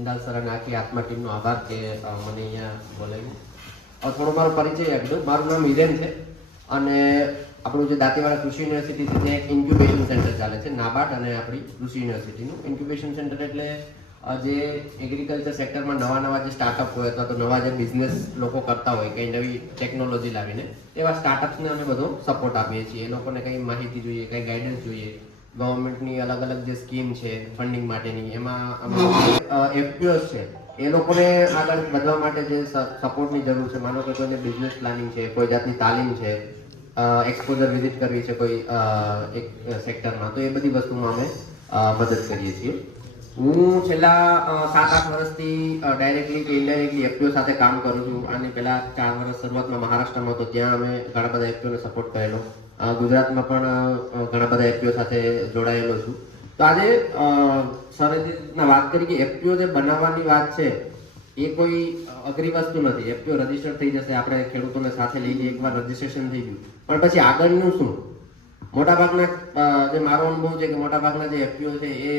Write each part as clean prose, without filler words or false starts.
Jindal sir અને આખી આત્મા ટીમનો આભાર કે મને અહીંયા બોલાવ્યું. થોડો મારો પરિચય આપી દઉં. મારું નામ હિરેન છે અને આપણું જે દાંતીવાડા કૃષિ યુનિવર્સિટી છે ત્યાં એક ઇન્ક્યુબેશન સેન્ટર ચાલે છે, નાબાર્ડ અને આપણી કૃષિ યુનિવર્સિટીનું. ઇન્ક્યુબેશન સેન્ટર એટલે જે એગ્રીકલ્ચર સેક્ટરમાં નવા જે સ્ટાર્ટઅપ હોય અથવા તો નવા જે બિઝનેસ લોકો કરતા હોય કંઈ નવી ટેકનોલોજી લાવીને એવા સ્ટાર્ટઅપ્સને અમે બધો સપોર્ટ આપીએ છીએ. એ લોકોને કંઈ માહિતી જોઈએ, કંઈ ગાઈડન્સ જોઈએ, ગવર્મેન્ટની અલગ અલગ જે સ્કીમ છે ફંડિંગ માટેની, એમાં એફપીઓસ છે એ લોકોને આગળ વધવા માટે જે સપોર્ટની જરૂર છે, માનો કે કોઈને બિઝનેસ પ્લાનિંગ છે, કોઈ જાતની તાલીમ છે, એક્સપોઝર વિઝિટ કરવી છે કોઈ એક સેક્ટરમાં, તો એ બધી વસ્તુમાં અમે મદદ કરીએ છીએ. હું છેલ્લા 7-8 વર્ષથી ડાયરેક્ટલી કે ઇનડાયરેક્ટલી એફપીઓ સાથે કામ કરું છું. આની પહેલાં 4 વર્ષ શરૂઆતમાં મહારાષ્ટ્રમાં હતો, ત્યાં અમે ઘણા બધા એફપીઓને સપોર્ટ કરેલો. ગુજરાતમાં પણ ઘણા બધા એફપીઓ સાથે જોડાયેલો છું. તો આજે સરે જે રીતના વાત કરી કે એફપીઓ જે બનાવવાની વાત છે એ કોઈ અઘરી વસ્તુ નથી. એફપીઓ રજીસ્ટર થઈ જશે, આપણે ખેડૂતોને સાથે લઈ લઈએ, એકવાર રજીસ્ટ્રેશન થઈ ગયું, પણ પછી આગળનું શું? મોટાભાગના જે મારો અનુભવ છે કે મોટાભાગના જે એફપીઓ છે એ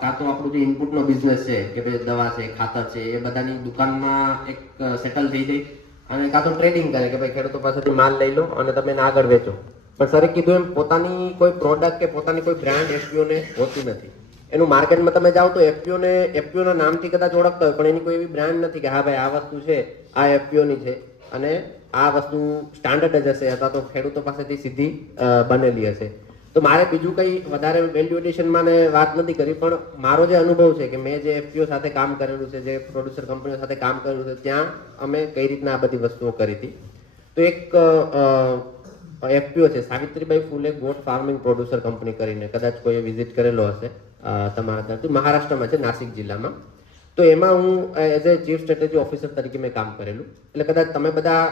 કાં તો આપણું જે ઇનપુટનો બિઝનેસ છે કે ભાઈ દવા છે, ખાતર છે, એ બધાની દુકાનમાં એક સેટલ થઈ જાય અને કાં તો ટ્રેડિંગ કરે કે ભાઈ ખેડૂતો પાસેથી માલ લઈ લો અને તમે એને આગળ વેચો. પણ સરે કીધું એમ પોતાની કોઈ પ્રોડક્ટ કે પોતાની કોઈ બ્રાન્ડ એફપીઓને હોતી નથી. એનું માર્કેટમાં તમે જાઓ તો એફપીઓના નામથી કદાચ ઓળખતા હોય, પણ એની કોઈ એવી બ્રાન્ડ નથી કે હા ભાઈ આ વસ્તુ છે, આ એફપીઓની છે અને આ વસ્તુ સ્ટાન્ડર્ડ જ હશે અથવા તો ખેડૂતો પાસેથી સીધી બનેલી હશે. તો મારે બીજું કંઈ વધારે વેલ્યુ એડિશનમાં ને વાત નથી કરી, પણ મારો જે અનુભવ છે કે મેં જે એફપીઓ સાથે કામ કરેલું છે, જે પ્રોડ્યુસર કંપનીઓ સાથે કામ કરેલું છે, ત્યાં અમે કઈ રીતના આ બધી વસ્તુઓ કરી હતી. તો એક એફપીઓ છે સાવિત્રીબાઈ ફૂલે ગોટ ફાર્મિંગ પ્રોડ્યુસર કંપની કરીને, કદાચ કોઈએ વિઝિટ કરેલો હશે તમારા ત્યાંથી, મહારાષ્ટ્રમાં છે, નાસિક જિલ્લામાં. તો એમાં હું as a chief strategy officer તરીકે મેં કામ કરેલું. એટલે કદાચ તમે બધા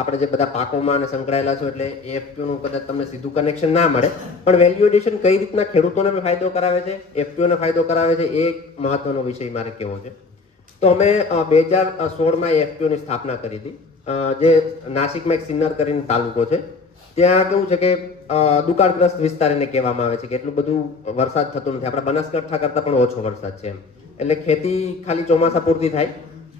આપણે જે બધા પાકોમાં અને સંકળાયેલા છો એટલે એફપીઓનું કદાચ તમને સીધું કનેક્શન ના મળે, પણ વેલ્યુ એડિશન કઈ રીતના ખેડૂતોને ફાયદો કરાવે છે, એફપીઓને ફાયદો કરાવે છે, એ એક મહત્વનો વિષય મારે કહેવો છે. તો અમે 2016માં એફપીઓની સ્થાપના કરી હતી. જે નાસિકમાં એક સિન્નર કરીને તાલુકો છે, ત્યાં કેવું છે કે દુકાળગ્રસ્ત વિસ્તાર એને કહેવામાં આવે છે કે એટલું બધું વરસાદ થતો નથી. આપણા બનાસકાંઠા કરતાં પણ ઓછો વરસાદ છે એમ. એટલે ખેતી ખાલી ચોમાસા પૂરતી થાય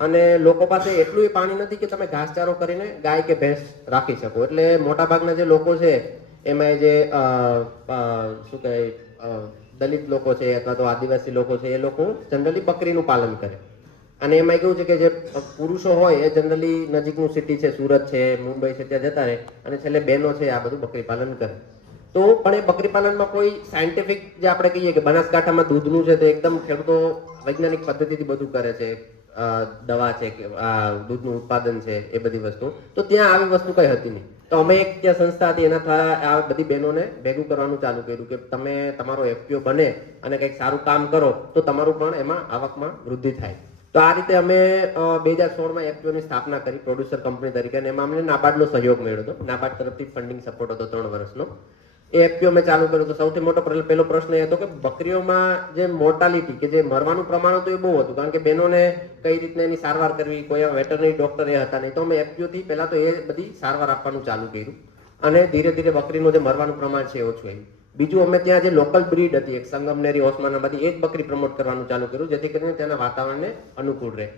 અને લોકો પાસે એટલું પાણી નથી કે તમે ઘાસચારો કરીને ગાય કે ભેંસ રાખી શકો. એટલે મોટાભાગના જે લોકો છે એમાં જે શું કહેવાય દલિત લોકો છે અથવા તો આદિવાસી લોકો છે, એ લોકો જનરલી બકરીનું પાલન કરે. અને એમાં કેવું છે કે જે પુરુષો હોય એ જનરલી નજીકનું સિટી છે, સુરત છે, મુંબઈ છે, ત્યાં જતા રહે અને છેલ્લે બહેનો છે આ બધું બકરી પાલન કરે. તો પણ એ બકરી પાલનમાં કોઈ સાયન્ટિફિક જે આપણે કહીએ કે બનાસકાંઠામાં દૂધનું છે તો એકદમ ખેડૂતો વૈજ્ઞાનિક પદ્ધતિથી બધું કરે છે, દવા છે કે દૂધનું ઉત્પાદન છે, એ બધી વસ્તુ. તો ત્યાં આવી વસ્તુ કઈ હતી નહીં. તો અમે એક ત્યાં સંસ્થા હતી, એના દ્વારા આ બધી બહેનોને ભેગું કરવાનું ચાલુ કર્યું કે તમે તમારો એફપીઓ બને અને કંઈક સારું કામ કરો તો તમારું પણ એમાં આવકમાં વૃદ્ધિ થાય. તો આ રીતે અમે 2016માં એફપીઓની સ્થાપના કરી પ્રોડ્યુસર કંપની તરીકે, અને એમાં અમને નાબાર્ડનો સહયોગ મળ્યો હતો. નાબાર્ડ તરફથી ફંડિંગ સપોર્ટ હતો 3 વર્ષનો. એ એફપીઓ મેં ચાલુ કર્યું. તો સૌથી મોટો પહેલો પ્રશ્ન એ હતો કે બકરીઓમાં જે મોર્ટાલિટી કે જે મરવાનું પ્રમાણ હતું એ બહુ હતું, કારણ કે બહેનોને કઈ રીતના એની સારવાર કરવી, કોઈ વેટરનરી ડોક્ટર એ હતા નહીં. તો અમે એફપીઓથી પહેલા તો એ બધી સારવાર આપવાનું ચાલુ કર્યું અને ધીરે ધીરે બકરીનું જે મરવાનું પ્રમાણ છે એ ઓછું આવ્યું. બીજું અમે ત્યાં જે લોકલ બ્રીડ હતી એક સંગમનેરી, ઓસ્માનાબાદી, એ જ બકરી પ્રમોટ કરવાનું ચાલુ કર્યું જેથી કરીને ત્યાંના વાતાવરણને અનુકૂળ રહે.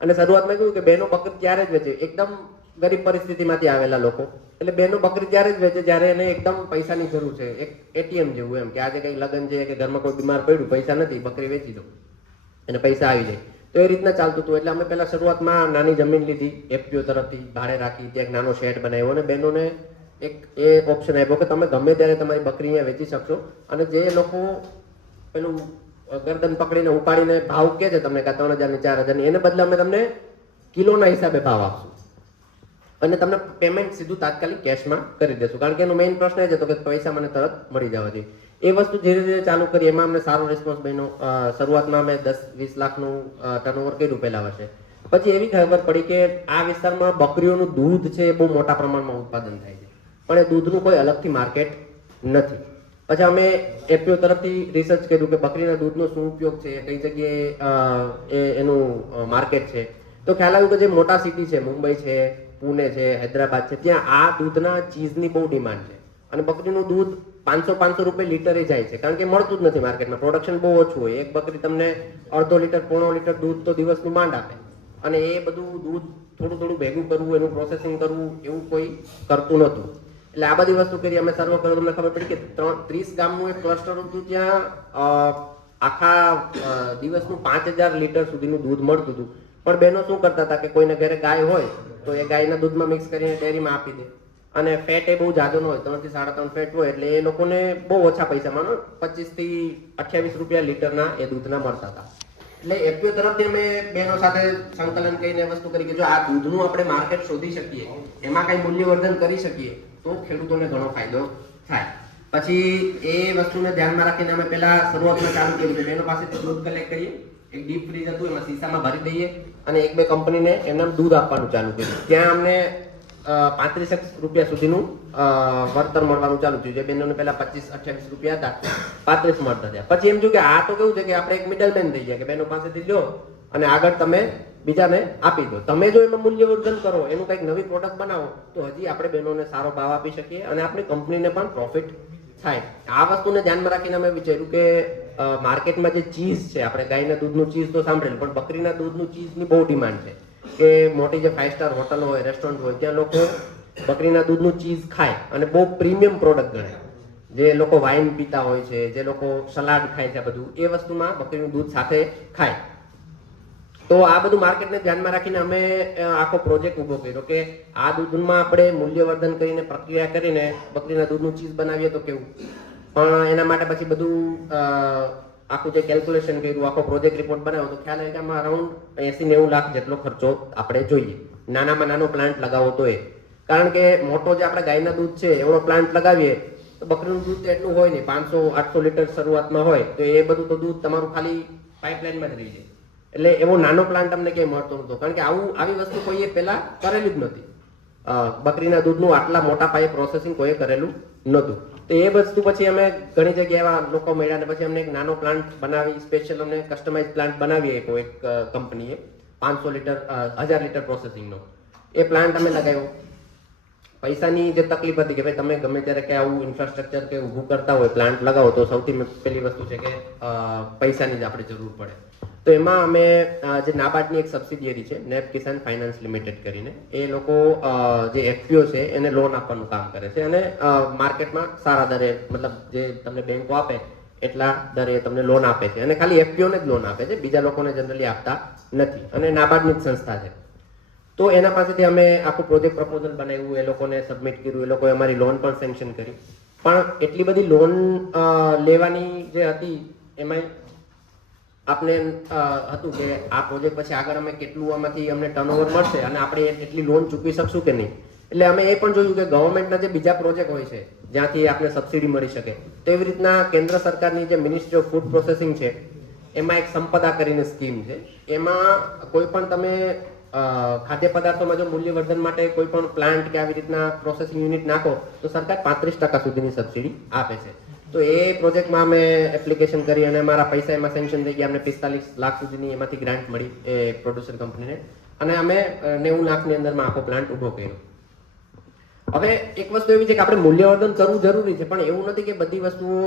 અને શરૂઆતમાં કહ્યું કે બહેનો બકરી ત્યારે જ વેચે, એકદમ ગરીબ પરિસ્થિતિમાંથી આવેલા લોકો, એટલે બહેનો બકરી ત્યારે જ વેચે જ્યારે એને એકદમ પૈસાની જરૂર છે, એક એટીએમ જેવું એમ કે આજે કંઈ લગ્ન છે કે ઘરમાં કોઈ બીમાર પડ્યું, પૈસા નથી, બકરી વેચી દો અને પૈસા આવી જાય. તો એ રીતના ચાલતું હતું. એટલે અમે પહેલા શરૂઆતમાં નાની જમીન લીધી એફપીઓ તરફથી, ભાડે રાખી, ત્યાં એક નાનો શેડ બનાવ્યો અને બહેનોને એક એ ઓપ્શન આપ્યો કે તમે ગમે ત્યારે તમારી બકરી અહીંયા વેચી શકશો. અને જે લોકો પેલું ગરદન પકડીને ઉપાડીને ભાવ કે છે તમને કે 3000 ની 4000 ની, એને બદલે અમે તમને કિલોના હિસાબે ભાવ આપશું અને તમને પેમેન્ટ સીધું તાત્કાલિક કેશમાં કરી દેશું. કારણ કે એનો મેઇન પ્રશ્ન એ જ હતો કે પૈસા મને તરત મળી જવા જોઈએ. એ વસ્તુ ધીરે ધીરે ચાલુ કરી. એમાં અમને સારો રિસ્પોન્સ બન્યો. શરૂઆતમાં અમે 10-20 લાખનું ટર્નઓવર કર્યું પહેલા વર્ષે. પછી એવી ખબર પડી કે આ વિસ્તારમાં બકરીઓનું દૂધ છે એ બહુ મોટા પ્રમાણમાં ઉત્પાદન થાય છે, પણ એ દૂધનું કોઈ અલગથી માર્કેટ નથી. પછી અમે એફપીઓ તરફથી રિસર્ચ કર્યું કે બકરીના દૂધનો શું ઉપયોગ છે, કઈ જગ્યાએ એનું માર્કેટ છે. તો ખ્યાલ આવ્યું કે જે મોટા સિટી છે, મુંબઈ છે, પુણે છે, હૈદરાબાદ છે, ત્યાં આ દૂધના ચીઝની બહુ ડિમાન્ડ છે અને બકરીનું દૂધ ₹500 લીટરે જાય છે, કારણ કે મળતું જ નથી માર્કેટમાં, પ્રોડક્શન બહુ ઓછું હોય. એક બકરી તમને અડધો લીટર પોણો લીટર દૂધ તો દિવસનું માંડ આપે, અને એ બધું દૂધ થોડું થોડું ભેગું કરવું, એનું પ્રોસેસિંગ કરવું, એવું કોઈ કરતું નહોતું. એટલે આ બધી વસ્તુ કરી, અમે સર્વે કર્યો, તમને ખબર પડી કે 30 ગામનું એક ક્લસ્ટર હતું, ત્યાં આખા દિવસનું 5000 લીટર સુધીનું દૂધ મળતું હતું. પણ બહેનો શું કરતા હતા કે કોઈને ઘરે ગાય હોય તો એ ગાયના દૂધમાં મિક્સ કરીને ડેરીમાં આપી દે, અને ફેટ એ બહુ જાજો ન હોય, 3 થી 3.5 ફેટ હોય, એટલે એ લોકોને બહુ ઓછા પૈસામાં 25 થી 28 રૂપિયા લીટરના એ દૂધના મળતા હતા. એટલે એફપીઓ તરફથી અમે બહેનો સાથે સંકલન કરીને વસ્તુ કરી કે જો આ દૂધનું આપણે માર્કેટ શોધી શકીએ, એમાં કઈ મૂલ્યવર્ધન કરી શકીએ તો ખેડૂતોને ઘણો ફાયદો થાય. પછી એ વસ્તુને ધ્યાનમાં રાખીને અમે પહેલા શરૂઆતમાં ચાલુ કર્યું કે બહેનો પાસેથી દૂધ કલેક્ટ કરીએ, એક ડીપ ફ્રીજ હતું, એમાં શીશામાં ભરી દઈએ, અને 1-2 કંપનીને એમને દૂધ આપવાનું ચાલુ કર્યું. ત્યાં અમને 35 રૂપિયા સુધીનું વળતર મળવાનું ચાલુ થયું. જે બહેનોને પહેલા 25-28 રૂપિયા હતા, 35 મળતા થયા. પછી એમ થયું કે આ તો કેવું છે કે આપણે એક મિડલમેન થઈ ગયા, કે બહેનો પાસેથી લો અને આગળ તમે બીજાને આપી દો. તમે જો એમાં મૂલ્યવર્ધન કરો, એનું કંઈક નવી પ્રોડક્ટ બનાવો, તો હજી આપણે બહેનોને સારો ભાવ આપી શકીએ અને આપણી કંપનીને પણ પ્રોફિટ થાય. આ વસ્તુને ધ્યાનમાં રાખીને અમે વિચાર્યું કે માર્કેટમાં જે ચીઝ છે, આપણે ગાયના દૂધનું ચીઝ તો સાંભળેલું, પણ બકરીના દૂધનું ચીઝની બહુ ડિમાન્ડ છે. કે મોટી જે 5 સ્ટાર હોટલ હોય, રેસ્ટોરન્ટ હોય, ત્યાં લોકો બકરીના દૂધનું ચીઝ ખાય અને બહુ પ્રીમિયમ પ્રોડક્ટ ગણે. જે લોકો વાઇન પીતા હોય છે, જે લોકો સલાડ ખાય છે, બધું એ વસ્તુમાં બકરીનું દૂધ સાથે ખાય. તો આ બધું માર્કેટને ધ્યાનમાં રાખીને અમે આખો પ્રોજેક્ટ ઊભો કર્યો કે આ દૂધમાં આપણે મૂલ્યવર્ધન કરીને પ્રક્રિયા કરીને બકરીના દૂધનું ચીઝ બનાવીએ તો કેવું. પણ એના માટે પછી બધું આખું જે કેલ્ક્યુલેશન કર્યું, આખો પ્રોજેક્ટ રિપોર્ટ બનાવ્યો, તો ખ્યાલ આવે કે આમાં અરાઉન્ડ 80-90 લાખ જેટલો ખર્ચો આપણે જોઈએ, નાનામાં નાનો પ્લાન્ટ લગાવો તો એ. કારણ કે મોટો જે આપણે ગાયના દૂધ છે એવડો પ્લાન્ટ લગાવીએ તો બકરીનું દૂધ તો એટલું હોય નહીં, 500-800 લીટર શરૂઆતમાં હોય, તો એ બધું તો દૂધ તમારું ખાલી પાઇપલાઇનમાં જ રહી જાય. એટલે એવો નાનો પ્લાન્ટ અમને ક્યાંય મળતો નહોતો, કારણ કે આવી વસ્તુ કોઈએ પહેલા કરેલી જ નથી. બકરીના દૂધનું આટલા મોટા પાયે પ્રોસેસિંગ કોઈએ કરેલું નહોતું. તો એ વસ્તુ પછી અમે ઘણી જગ્યાએ એવા લોકો મળ્યા, અને પછી અમને એક નાનો પ્લાન્ટ બનાવી, સ્પેશિયલ અમને કસ્ટમાઇઝ પ્લાન્ટ બનાવી આપ્યો એક કંપનીએ, 500 લીટર 1000 લીટર પ્રોસેસિંગનો. એ પ્લાન્ટ અમે લગાવ્યો. પૈસાની જે તકલીફ હતી કે ભાઈ તમે ગમે ત્યારે કે આવું ઇન્ફ્રાસ્ટ્રક્ચર કે ઊભું કરતા હોય, પ્લાન્ટ લગાવો, તો સૌથી પહેલી વસ્તુ છે કે પૈસાની જ આપણે જરૂર પડે. તો એમાં અમે જે નાબાર્ડની એક સબસિડિયરી છે, નેપ કિસાન ફાઇનાન્સ લિમિટેડ કરીને, એ લોકો જે એફપીઓ છે એને લોન આપવાનું કામ કરે છે, અને માર્કેટમાં સારા દરે, મતલબ જે તમને બેંકો આપે એટલા દરે તમને લોન આપે છે, અને ખાલી એફપીઓને જ લોન આપે છે, બીજા લોકોને જનરલી આપતા નથી, અને નાબાર્ડની જ સંસ્થા છે. તો એના પાસેથી અમે આખું પ્રોજેક્ટ પ્રપોઝલ બનાવ્યું, એ લોકોને સબમિટ કર્યું, એ લોકોએ અમારી લોન પણ સેન્કશન કરી. પણ એટલી બધી લોન લેવાની જે હતી, એમાં આપણે હતું કે આ પ્રોજેક્ટ પછી આગળ અમે કેટલું આમાંથી અમને ટર્નઓવર મળશે અને આપણે એટલી લોન ચૂકવી શકશું કે નહીં. એટલે અમે એ પણ જોયું કે ગવર્મેન્ટના જે બીજા પ્રોજેક્ટ હોય છે જ્યાંથી આપણે સબસિડી મળી શકે, તો એવી રીતના કેન્દ્ર સરકારની જે મિનિસ્ટ્રી ઓફ ફૂડ પ્રોસેસિંગ છે, એમાં એક સંપદા કરીને સ્કીમ છે. એમાં કોઈ પણ તમે ખાદ્ય પદાર્થોમાં જો મૂલ્યવર્ધન માટે કોઈ પણ પ્લાન્ટ કે આવી રીતના પ્રોસેસિંગ યુનિટ નાખો તો સરકાર 35% સુધીની સબસિડી આપે છે. તો એ પ્રોજેક્ટમાં અમે એપ્લિકેશન કરી અને અમારા પૈસા એમાં સેન્કશન થઈ ગયા. અમને 45 લાખ સુધીની એમાંથી ગ્રાન્ટ મળી એ પ્રોડ્યુસર કંપનીને, અને અમે 90 લાખની અંદરમાં આખો પ્લાન્ટ ઊભો કર્યો. હવે એક વસ્તુ એવી છે કે આપણે મૂલ્યવર્ધન કરવું જરૂરી છે, પણ એવું નથી કે બધી વસ્તુઓ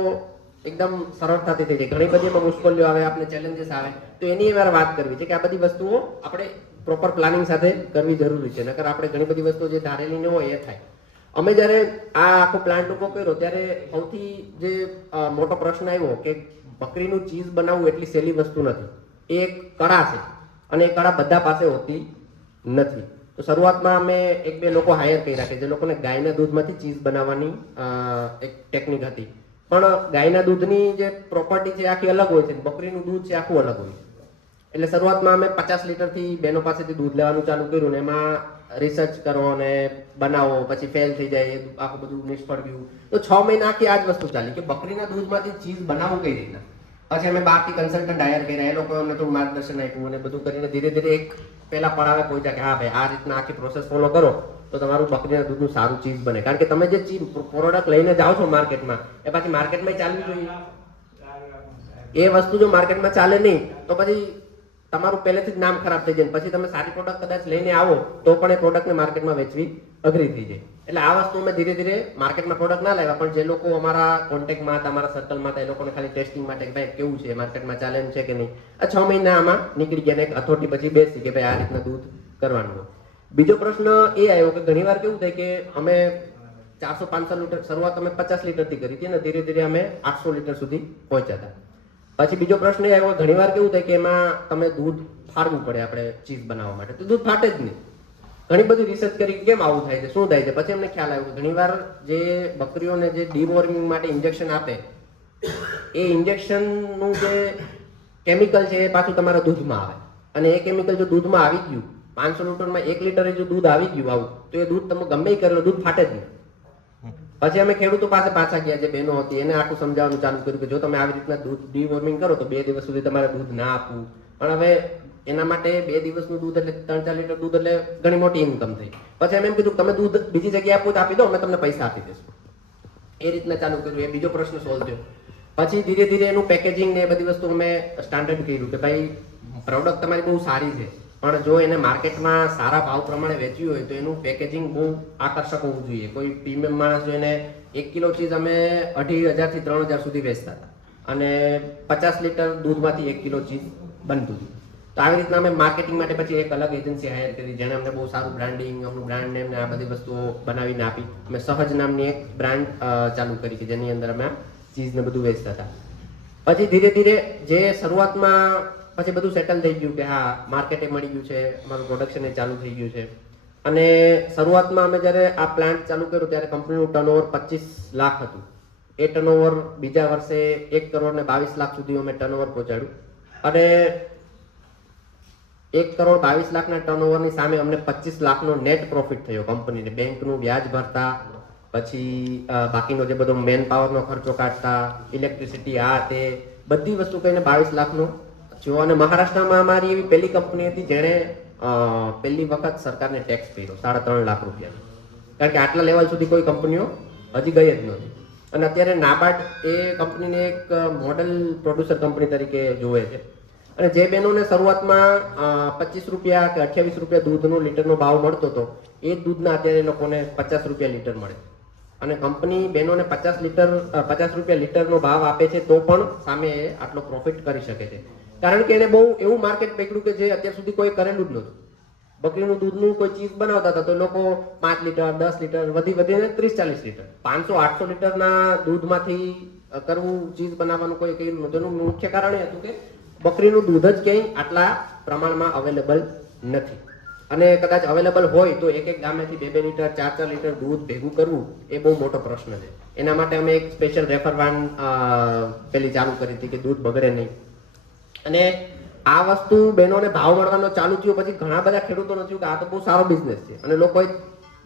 એકદમ સરળતાથી થઈ જાય. ઘણી બધી એમાં મુશ્કેલીઓ આવે, આપણે ચેલેન્જીસ આવે, તો એની વાર વાત કરવી છે કે આ બધી વસ્તુઓ આપણે પ્રોપર પ્લાનિંગ સાથે કરવી જરૂરી છે, નકર આપણે ઘણી બધી વસ્તુઓ જે ધારેલી ન હોય એ થાય. અમે જ્યારે આ આખો પ્લાન્ટ ઉભો કર્યો ત્યારે સૌથી જે મોટો પ્રશ્ન આવ્યો કે બકરીનું ચીઝ બનાવવું એટલી સહેલી વસ્તુ નથી, એ એક કળા છે, અને એ કળા બધા પાસે હોતી નથી. તો શરૂઆતમાં અમે 1-2 લોકો હાયર કર્યા કે જે લોકોને ગાયના દૂધમાંથી ચીઝ બનાવવાની એક ટેકનિક હતી. પણ ગાયના દૂધની જે પ્રોપર્ટી છે આખી અલગ હોય છે, બકરીનું દૂધ છે આખું અલગ હોય. એટલે શરૂઆતમાં અમે 50 લીટરથી બહેનો પાસેથી દૂધ લેવાનું ચાલુ કર્યું, ને એમાં રિસર્ચ કરો અને બનાવો, પછી ફેલ થઈ જાય, એ આખું બધું નિષ્ફળ ગયું. તો 6 મહિના આખી આ જ વસ્તુ ચાલી કે બકરીના દૂધમાંથી ચીઝ બનાવવું કઈ રીતના. પછી અમે બહારથી કન્સલ્ટન્ટ હાયર કર્યા, એ લોકોએ અમને થોડું માર્ગદર્શન આપ્યું, અને બધું કરીને ધીરે ધીરે એક પહેલા પડાવે પહોંચ્યા કે હા ભાઈ આ રીતના આખી પ્રોસેસ ફોલો કરો તો તમારું બકરીના દૂધનું સારું ચીઝ બને. કારણ કે તમે જે ચીઝ પ્રોડક્ટ લઈને જાઓ છો માર્કેટમાં, એ પાછી માર્કેટમાં ચાલવી જોઈએ. એ વસ્તુ જો માર્કેટમાં ચાલે નહીં તો પછી તમારું પહેલેથી જ નામ ખરાબ થઈ જાય. પછી તમે સારી પ્રોડક્ટ કદાચ લઈને આવો તો પણ એ પ્રોડક્ટને માર્કેટમાં વેચવી અઘરી થઈ જાય. એટલે આ વસ્તુ અમે ધીરે ધીરે માર્કેટમાં પ્રોડક્ટ ના લાવ્યા, પણ જે લોકો અમારા કોન્ટેક્ટમાં હતા, અમારા સર્કલમાં હતા, એ લોકોને ખાલી ટેસ્ટિંગ માટે કે ભાઈ કેવું છે, માર્કેટમાં ચાલે એમ છે કે નહીં, આ 6 મહિના આમાં નીકળી ગયા ને એક અથોટી પછી બેસી કે ભાઈ આ રીતના દૂધ કરવાનું હોય. બીજો પ્રશ્ન એ આવ્યો કે ઘણીવાર કેવું થાય કે અમે 400-500 લીટર શરૂઆત અમે 50 લીટરથી કરી હતી અને ધીરે ધીરે અમે 800 લીટર સુધી પહોંચ્યા હતા. પછી બીજો પ્રશ્ન એ આવ્યો ઘણીવાર કેવું થાય કે એમાં તમે દૂધ ફાડવું પડે આપણે ચીઝ બનાવવા માટે, તો દૂધ ફાટે જ નહીં. ઘણી બધી રિસર્ચ કરી કેમ આવું થાય છે, શું થાય છે, પછી અમને ખ્યાલ આવ્યો કે ઘણીવાર જે બકરીઓને જે ડીવોર્મિંગ માટે ઇન્જેક્શન આપે એ ઇન્જેક્શનનું જે કેમિકલ છે એ પાછું તમારા દૂધમાં આવે, અને એ કેમિકલ જો દૂધમાં આવી ગયું 500 લીટરમાં 1 લીટરે જો દૂધ આવી ગયું આવું, તો એ દૂધ તમે ગમે કરેલો દૂધ ફાટે જ નહીં. પછી અમે ખેડૂતો પાસે પાછા ગયા, જે બહેનો હતી એને આખું સમજાવવાનું ચાલુ કર્યું કે જો તમે આવી રીતના દૂધ ડીવોર્મિંગ કરો તો 2 દિવસ સુધી તમારે દૂધ ના આપવું. પણ હવે એના માટે 2 દિવસનું દૂધ એટલે 3-4 લીટર દૂધ એટલે ઘણી મોટી ઇન્કમ થઈ. પછી અમે એમ કીધું તમે દૂધ બીજી જગ્યાએ આપવું તો આપી દો, અમે તમને પૈસા આપી દઈશું. એ રીતના ચાલુ કર્યું, એ બીજો પ્રશ્ન સોલ્વ થયો. પછી ધીરે ધીરે એનું પેકેજિંગ ને એ બધી વસ્તુ અમે સ્ટાન્ડર્ડ કર્યું કે ભાઈ પ્રોડક્ટ તમારી બહુ સારી છે, પણ જો એને માર્કેટમાં સારા ભાવ પ્રમાણે વેચ્યું હોય તો એનું પેકેજિંગ બહુ આકર્ષક હોવું જોઈએ. કોઈ પ્રીમિયમ માણસ જો એને 1 કિલો ચીઝ અમે 2,500 થી 3,000 સુધી વેચતા હતા અને 50 લીટર દૂધમાંથી 1 કિલો ચીઝ બનતું હતું. તો આવી રીતના અમે માર્કેટિંગ માટે પછી એક અલગ એજન્સી હાયર કરી, જેણે અમને બહુ સારું બ્રાન્ડિંગ, અમનું બ્રાન્ડ નેમ ને આ બધી વસ્તુઓ બનાવીને આપી. અમે સહજ નામની એક બ્રાન્ડ ચાલુ કરી કે જેની અંદર અમે ચીઝ ને બધું વેચતા હતા. પછી ધીરે ધીરે જે શરૂઆતમાં પછી બધું સેટલ થઈ ગયું કે હા માર્કેટે મળી ગયું છે, અમારું પ્રોડક્શન એ ચાલુ થઈ ગયું છે. અને શરૂઆતમાં અમે જ્યારે આ પ્લાન્ટ ચાલુ કર્યો ત્યારે કંપનીનું ટર્નઓવર 25 લાખ હતું. એ ટર્નઓવર બીજા વર્ષે 1 કરોડ ને 22 લાખ સુધી અમે ટર્નઓવર પહોંચાડ્યું. અને 1 કરોડ 22 લાખના ટર્નઓવરની સામે અમને 25 લાખનો નેટ પ્રોફિટ થયો કંપનીને. બેંકનું વ્યાજ ભરતા, પછી બાકીનો જે બધો મેન પાવરનો ખર્ચો કાઢતા, ઇલેક્ટ્રિસિટી આ તે બધી વસ્તુ કહીને 22 લાખનો થયો. અને મહારાષ્ટ્રમાં અમારી એવી પહેલી કંપની હતી જેણે પહેલી વખત સરકારને ટેક્સ કર્યો 3.5 લાખ રૂપિયા. કારણ કે આટલા લેવલ સુધી કોઈ કંપનીઓ હજી ગઈ જ નહોતી. અને અત્યારે નાબાર્ડ એ કંપનીને એક મોડલ પ્રોડ્યુસર કંપની તરીકે જોવે છે. અને જે બહેનોને શરૂઆતમાં 25 રૂપિયા કે 28 રૂપિયા દૂધનો લીટરનો ભાવ મળતો હતો, એ જ દૂધના અત્યારે લોકોને 50 રૂપિયા લીટર મળે. અને કંપની બહેનોને 50 રૂપિયા લીટરનો ભાવ આપે છે તો પણ સામે આટલો પ્રોફિટ કરી શકે છે. કારણ કે એને બહુ એવું માર્કેટ પકડ્યું કે જે અત્યાર સુધી કોઈ કરેલું જ નહોતું. બકરીનું દૂધનું કોઈ ચીઝ બનાવતા હતા તો લોકો 5 લીટર 10 લીટર વધીને 30-40 લીટર 500-800 લીટરના દૂધમાંથી કરવું ચીઝ બનાવવાનું કોઈ કર્યું નહોતું. એનું મુખ્ય કારણ એ હતું કે બકરીનું દૂધ જ ક્યાંય આટલા પ્રમાણમાં અવેલેબલ નથી. અને કદાચ અવેલેબલ હોય તો એક ગામેથી 2-2 લીટર 4-4 લીટર દૂધ ભેગું કરવું એ બહુ મોટો પ્રશ્ન છે. એના માટે અમે એક સ્પેશિયલ રેફર વાન પેલી ચાલુ કરી હતી કે દૂધ બગડે નહીં. અને આ વસ્તુ બહેનોને ભાવ મળવાનો ચાલુ થયો પછી ઘણા બધા ખેડૂતોને થયું કે આ તો બહુ સારો બિઝનેસ છે. અને લોકોએ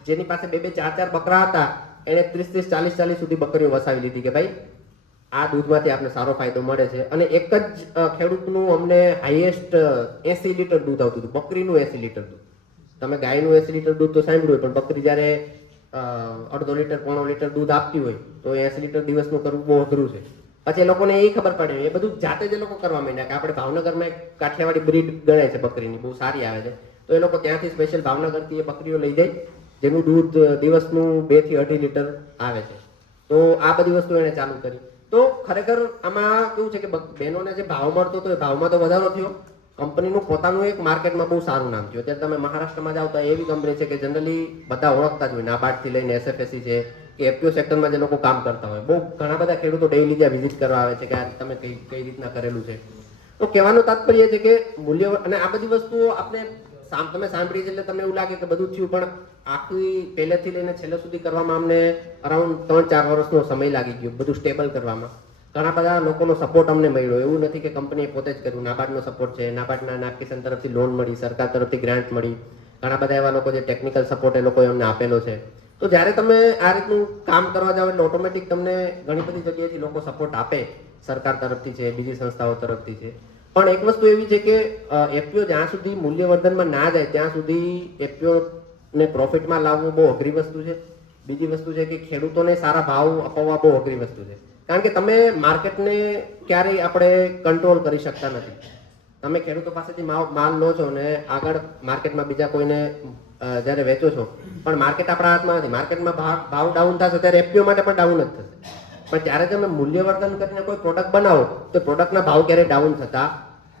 જેની પાસે 2-4 બકરા હતા એને 30-40 સુધી બકરીઓ વસાવી લીધી કે ભાઈ આ દૂધમાંથી આપણે સારો ફાયદો મળે છે. અને એક જ ખેડૂતનું અમને હાઈએસ્ટ 80 લીટર દૂધ આવતું હતું, બકરીનું 80 લીટર દૂધ. તમે ગાયનું 80 લીટર દૂધ તો સાંભળ્યું હોય, પણ બકરી જ્યારે 1.5 લીટર 1.5 લીટર દૂધ આપતી હોય તો 80 લીટર દિવસનું કરવું બહુ અઘરું છે. પછી એ લોકોને એ ખબર પડે, એ બધું જાતે જ એ લોકો કરવા માંડ્યા કે આપણે ભાવનગરમાં એક કાઠિયાવાડી બ્રીડ ગણાય છે બકરીની, બહુ સારી આવે છે. તો એ લોકો ત્યાંથી સ્પેશિયલ ભાવનગરથી એ બકરીઓ લઈ જાય જેનું દૂધ દિવસનું 2 થી 2.5 લીટર આવે છે. તો આ બધી વસ્તુ એને ચાલુ કરી. તો ખરેખર આમાં કેવું છે કે બહેનોને જે ભાવ મળતો હતો એ ભાવમાં તો વધારો થયો. કંપનીનું પોતાનું એક માર્કેટમાં બહુ સારું નામ થયું. અત્યારે તમે મહારાષ્ટ્રમાં જાઓ તો એવી કંપની છે કે જનરલી બધા ઓળખતા જ હોય, નાબાર્ડથી લઈને એસએફએસસી છે કે એફપીઓ સેક્ટરમાં જે લોકો કામ કરતા હોય. બહુ ઘણા બધા ખેડૂતો ડેઈલી જ્યાં વિઝિટ કરવા આવે છે કે આ તમે કઈ રીતના કરેલું છે. તો કહેવાનું તાત્પર્ય છે કે મૂલ્ય અને આ બધી વસ્તુઓ આપણે તમે સાંભળી છે એટલે તમને એવું લાગે કે બધું થયું, પણ આખી પહેલેથી લઈને છેલ્લે સુધી કરવામાં અમને અરાઉન્ડ 3-4 વર્ષનો સમય લાગી ગયો બધું સ્ટેબલ કરવામાં. ઘણા બધા લોકોનો સપોર્ટ અમને મળ્યો. એવું નથી કે કંપનીએ પોતે જ કર્યું, નાબાર્ડનો સપોર્ટ છે, નાબાર્ડના નાગકિસાન તરફથી લોન મળી, સરકાર તરફથી ગ્રાન્ટ મળી. ઘણા બધા એવા લોકો જે ટેકનિકલ સપોર્ટ એ લોકોએ અમને આપેલો છે. તો જ્યારે તમે આ રીતનું કામ કરવા જાઓ એટલે ઓટોમેટિક તમને ઘણી બધી જગ્યાએથી લોકો સપોર્ટ આપે, સરકાર તરફથી છે, બીજી સંસ્થાઓ તરફથી છે. પણ એક વસ્તુ એવી છે કે એફપીઓ જ્યાં સુધી મૂલ્યવર્ધનમાં ના જાય ત્યાં સુધી એફપીઓને પ્રોફિટમાં લાવવું બહુ અઘરી વસ્તુ છે. બીજી વસ્તુ છે કે ખેડૂતોને સારા ભાવ અપાવવા બહુ અઘરી વસ્તુ છે. કારણ કે તમે માર્કેટને ક્યારેય આપણે કંટ્રોલ કરી શકતા નથી. તમે ખેડૂતો પાસેથી માલ લો છો અને આગળ માર્કેટમાં બીજા કોઈને જ્યારે વેચો છો, પણ માર્કેટ આપણા હાથમાં નથી. માર્કેટમાં ભાવ ડાઉન થશે ત્યારે એફપીઓ માટે પણ ડાઉન જ થશે. પણ જ્યારે તમે મૂલ્યવર્ધન કરીને કોઈ પ્રોડક્ટ બનાવો તો પ્રોડક્ટના ભાવ ક્યારેય ડાઉન થતા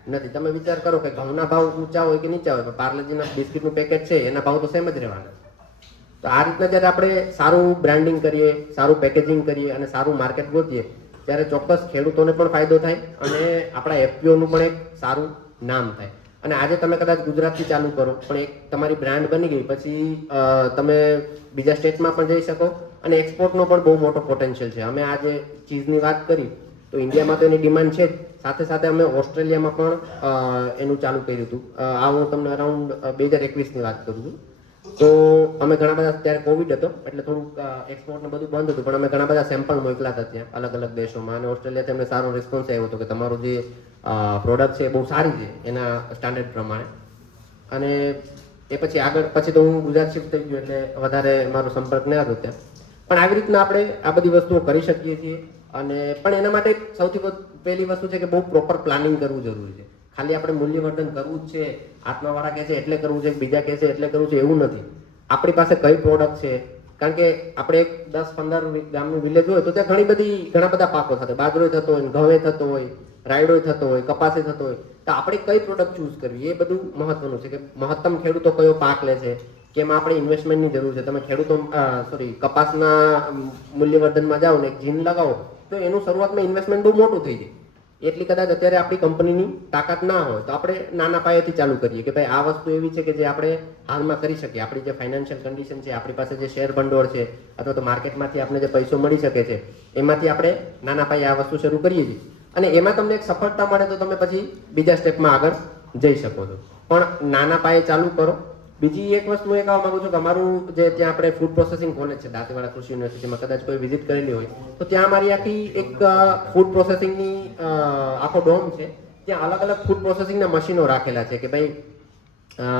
નથી. તમે વિચાર કરો કે ઘઉંના ભાવ ઊંચા હોય કે નીચા હોય, પાર્લેજીના બિસ્કિટનું પેકેટ છે એના ભાવ તો સેમ જ રહેવાના. તો આ રીતના જ્યારે આપણે સારું બ્રાન્ડિંગ કરીએ, સારું પેકેજિંગ કરીએ અને સારું માર્કેટ ગોતીએ ત્યારે ચોક્કસ ખેડૂતોને પણ ફાયદો થાય અને આપણા એફપીઓનું પણ એક સારું નામ થાય. અને આજે તમે કદાચ ગુજરાતથી ચાલુ કરો પણ એક તમારી બ્રાન્ડ બની ગઈ પછી તમે બીજા સ્ટેટમાં પણ જઈ શકો અને એક્સપોર્ટનો પણ બહુ મોટો પોટેન્શિયલ છે. અમે આજે ચીઝની વાત કરી તો ઇન્ડિયામાં તો એની ડિમાન્ડ છે જ, સાથે સાથે અમે ઓસ્ટ્રેલિયામાં પણ એનું ચાલુ કર્યું હતું. આ હું તમને અરાઉન્ડ 2021ની વાત કરું છું. તો અમે ઘણા બધા, ત્યારે કોવિડ હતો એટલે થોડુંક એક્સપોર્ટ ને બધું બંધ હતું, પણ અમે ઘણા બધા સેમ્પલ મોકલા હતા ત્યાં અલગ અલગ દેશોમાં અને ઓસ્ટ્રેલિયાથી અમને સારો રિસ્પોન્સ આવ્યો હતો કે તમારું જે પ્રોડક્ટ છે એ બહુ સારી છે એના સ્ટાન્ડર્ડ પ્રમાણે. અને એ પછી તો હું ગુજરાત શિફ્ટ થઈ ગયો એટલે વધારે મારો સંપર્ક ન હતો ત્યાં. પણ આવી રીતના આપણે આ બધી વસ્તુઓ કરી શકીએ છીએ. અને પણ એના માટે સૌથી પહેલી વસ્તુ છે કે બહુ પ્રોપર પ્લાનિંગ કરવું જરૂરી છે. ખાલી આપણે મૂલ્યવર્ધન કરવું જ છે, આત્માવાળા કહે છે એટલે કરવું છે, બીજા કહે છે એટલે કરવું છે, એવું નથી. આપણી પાસે કઈ પ્રોડક્ટ છે, કારણ કે આપણે એક 10-15 ગામનું વિલેજ હોય તો ત્યાં ઘણા બધા પાકો થતા, બાજરો થતો હોય, ઘઉં થતો હોય, રાયડો થતો હોય, કપાસ થતો હોય. તો આપણે કઈ પ્રોડક્ટ ચૂઝ કરવી એ બધું મહત્વનું છે કે મહત્તમ ખેડૂતો કયો પાક લે છે, કેમાં આપણે ઇન્વેસ્ટમેન્ટની જરૂર છે. તમે કપાસના મૂલ્યવર્ધનમાં જાઓ ને એક જીન લગાવો તો એનું શરૂઆતમાં ઇન્વેસ્ટમેન્ટ બહુ મોટું થઈ જાય. એટલી કદાચ અત્યારે આપણી કંપનીની તાકાત ના હોય તો આપણે નાના પાયેથી ચાલુ કરીએ કે ભાઈ આ વસ્તુ એવી છે કે જે આપણે હાલમાં કરી શકીએ. આપણી જે ફાઇનાન્શિયલ કન્ડિશન છે, આપણી પાસે જે શેર ભંડોળ છે અથવા તો માર્કેટમાંથી આપણે જે પૈસો મળી શકે છે એમાંથી આપણે નાના પાયે આ વસ્તુ શરૂ કરીએ છીએ અને એમાં તમને એક સફળતા મળે તો તમે પછી બીજા સ્ટેપમાં આગળ જઈ શકો છો. પણ નાના પાયે ચાલુ કરો. બીજી એક વસ્તુ એ કહેવા માંગુ છું કે અમારું જે ત્યાં આપણે ફૂડ પ્રોસેસિંગ કોલેજ છે દાંતીવાડા કૃષિ યુનિવર્સિટીમાં, કદાચ કોઈ વિઝિટ કરેલી હોય તો ત્યાં અમારી આખી એક ફૂડ પ્રોસેસિંગની આખો ડોમ છે. ત્યાં અલગ અલગ ફૂડ પ્રોસેસિંગના મશીનો રાખેલા છે કે ભાઈ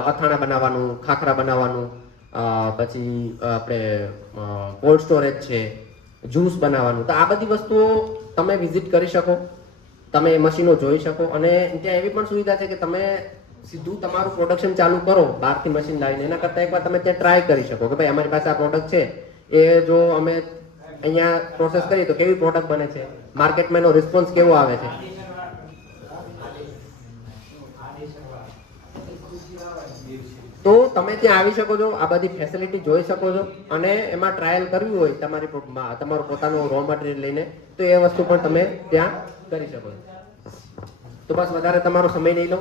અથાણા બનાવવાનું, ખાખરા બનાવવાનું, પછી આપણે કોલ્ડ સ્ટોરેજ છે, જ્યુસ બનાવવાનું. તો આ બધી વસ્તુઓ તમે વિઝિટ કરી શકો, તમે એ મશીનો જોઈ શકો અને ત્યાં એવી પણ સુવિધા છે કે તમે સીધું તમારું પ્રોડક્શન ચાલુ કરો બહારથી મશીન લાવીને, એના કરતાં એકવાર તમે ત્યાં ટ્રાય કરી શકો કે ભાઈ અમારી પાસે આ પ્રોડક્ટ છે, એ જો અમે અહીંયા પ્રોસેસ કરીએ તો કેવી પ્રોડક્ટ બને છે, માર્કેટમાં એનો રિસ્પોન્સ કેવો આવે છે. તો તમે ત્યાં આવી શકો છો, આ બધી ફેસિલિટી જોઈ શકો છો અને એમાં ટ્રાયલ કરવી હોય તમારું પોતાનું રો મટીરિયલ લઈને તો એ વસ્તુ પણ તમે ત્યાં કરી શકો છો. તો બસ વધારે તમારો સમય નહીં લો.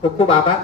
ખૂબ ખૂબ આભાર.